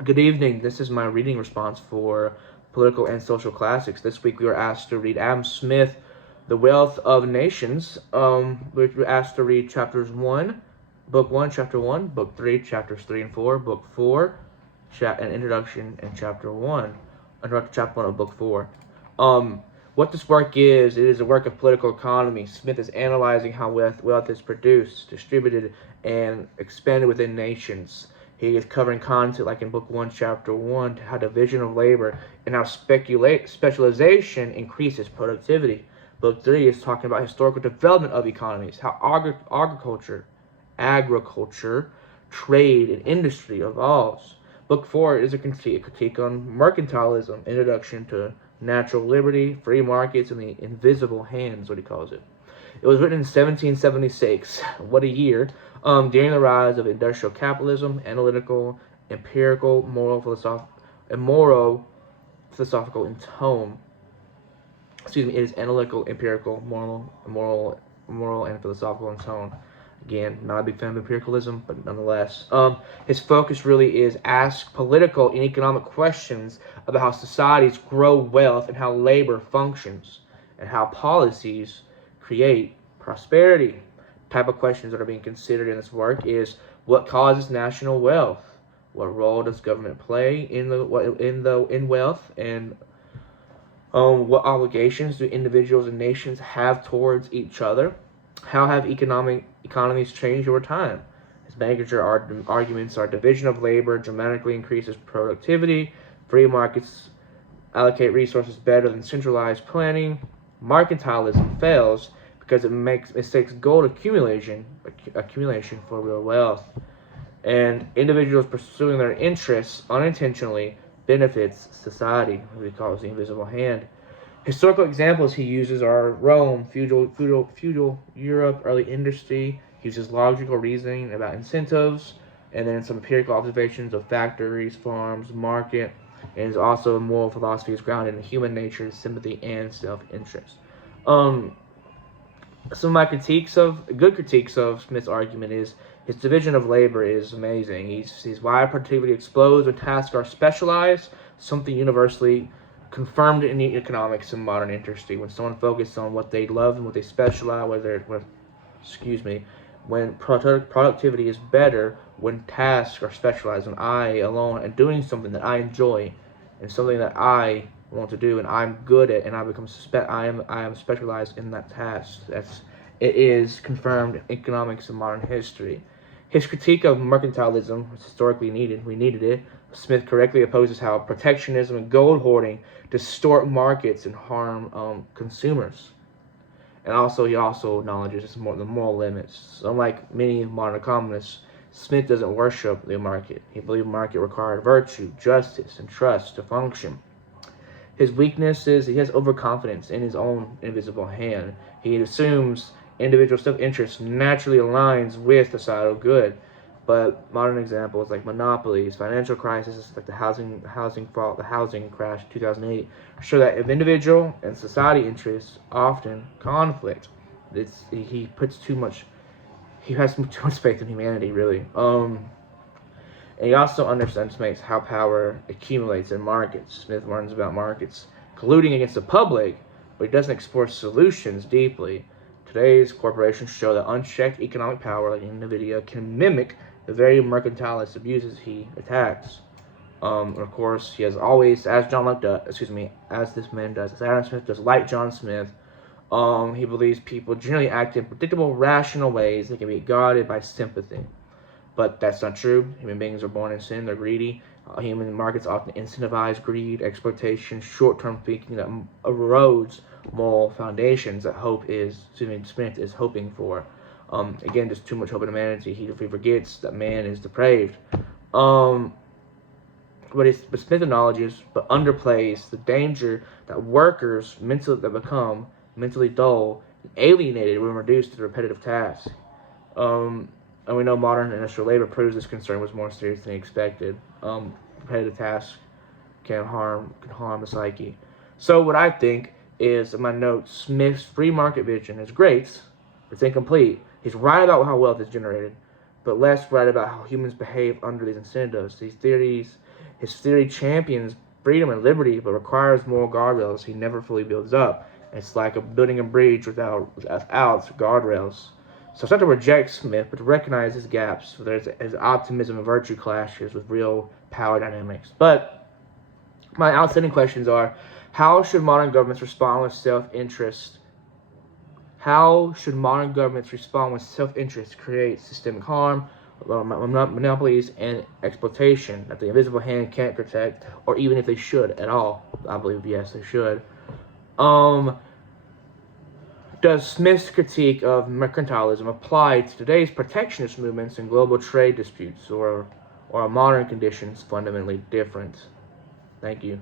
Good evening. This is my reading response for political and social classics. This week we were asked to read Adam Smith, The Wealth of Nations. We were asked to read book 1, chapter 1, book 3, chapters 3 and 4, book 4, an introduction in chapter 1, chapter 1 of book 4. What this work is, it is a work of political economy. Smith is analyzing how wealth is produced, distributed, and expanded within nations. He is covering content like in Book 1, Chapter 1, how division of labor and how specialization increases productivity. Book 3 is talking about historical development of economies, how agriculture, trade, and industry evolves. Book 4 is a critique on mercantilism, introduction to natural liberty, free markets, and the invisible hands, what he calls it. It was written in 1776. What a year. During the rise of industrial capitalism, analytical, empirical, philosophical in tone. It is analytical, empirical, moral, and philosophical in tone. Again, not a big fan of empiricalism, but nonetheless. His focus really is ask political and economic questions about how societies grow wealth and how labor functions, and how policies create prosperity. Type of questions that are being considered in this work is what causes national wealth? What role does government play in wealth? And what obligations do individuals and nations have towards each other? How have economies changed over time? His major arguments are division of labor dramatically increases productivity, free markets allocate resources better than centralized planning, mercantilism fails because it mistakes gold accumulation for real wealth, and individuals pursuing their interests unintentionally benefits society, what he calls the invisible hand. Historical examples he uses are Rome, feudal Europe, early industry. He uses logical reasoning about incentives, and then some empirical observations of factories, farms, market, and is also moral philosophy is grounded in human nature, sympathy, and self-interest. Um, some of my good critiques of Smith's argument is his division of labor is amazing. He sees why productivity explodes when tasks are specialized, something universally confirmed in the economics and modern industry. When someone focuses on what they love and what they specialize, when productivity is better, when tasks are specialized, when I alone am doing something that I enjoy and something that I want to do and I'm good at, and I am specialized in that task. It is confirmed in economics and modern history. His critique of mercantilism was historically needed. We needed it. Smith correctly opposes how protectionism and gold hoarding distort markets and harm consumers. And he also acknowledges the moral limits. Unlike many modern economists, Smith doesn't worship the market. He believed the market required virtue, justice, and trust to function. His weakness is he has overconfidence in his own invisible hand. He assumes individual self-interest naturally aligns with societal good. But modern examples like monopolies, financial crises like the housing crash 2008 show that if individual and society interests often conflict. He puts too much. He has too much faith in humanity, really. And he also underestimates how power accumulates in markets. Smith learns about markets colluding against the public, but he doesn't explore solutions deeply. Today's corporations show that unchecked economic power, like NVIDIA, can mimic the very mercantilist abuses he attacks. Of course, he has always, as this man does, as Adam Smith does, like John Smith, he believes people generally act in predictable, rational ways that can be guided by sympathy. But that's not true. Human beings are born in sin. They're greedy. Human markets often incentivize greed, exploitation, short-term thinking that erodes moral foundations that Smith is hoping for. Again, just too much hope in humanity. He forgets that man is depraved. But Smith acknowledges, but underplays the danger that workers that become mentally dull and alienated when reduced to repetitive tasks. And we know modern industrial labor proves this concern was more serious than expected. Repetitive tasks can harm the psyche. So what I think is, in my notes, Smith's free market vision is great, but it's incomplete. He's right about how wealth is generated, but less right about how humans behave under these incentives. These theories His theory champions freedom and liberty, but requires moral guardrails he never fully builds up. It's like building a bridge without guardrails. So it's not to reject Smith, but to recognize his gaps, so there's his optimism and virtue clashes with real power dynamics. But my outstanding questions are, how should modern governments respond with self-interest? How should modern governments respond when self-interest creates systemic harm, monopolies, and exploitation that the invisible hand can't protect, or even if they should at all? I believe yes, they should. Does Smith's critique of mercantilism apply to today's protectionist movements and global trade disputes, or are modern conditions fundamentally different? Thank you.